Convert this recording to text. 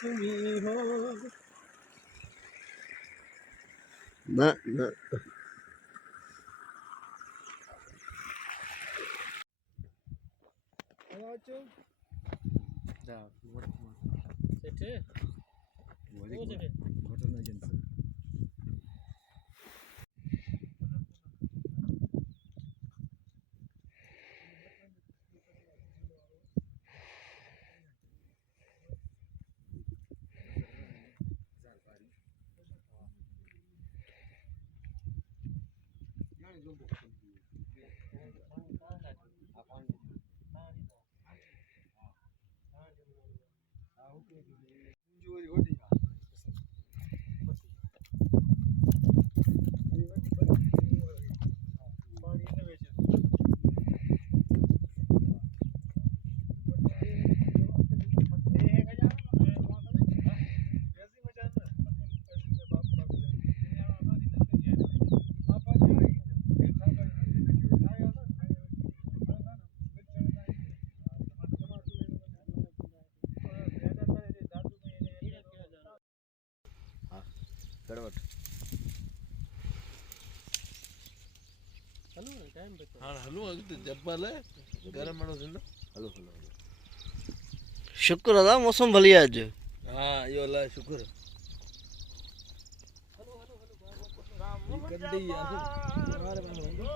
तुम्ही हो ना ना गड़बड़ हलो जब्बाल गरम माण्हू थींदो हलो हलो शुक्र अदा मौसम भली आहे अॼु हा इहो अलाह शुक्र कंदी आहे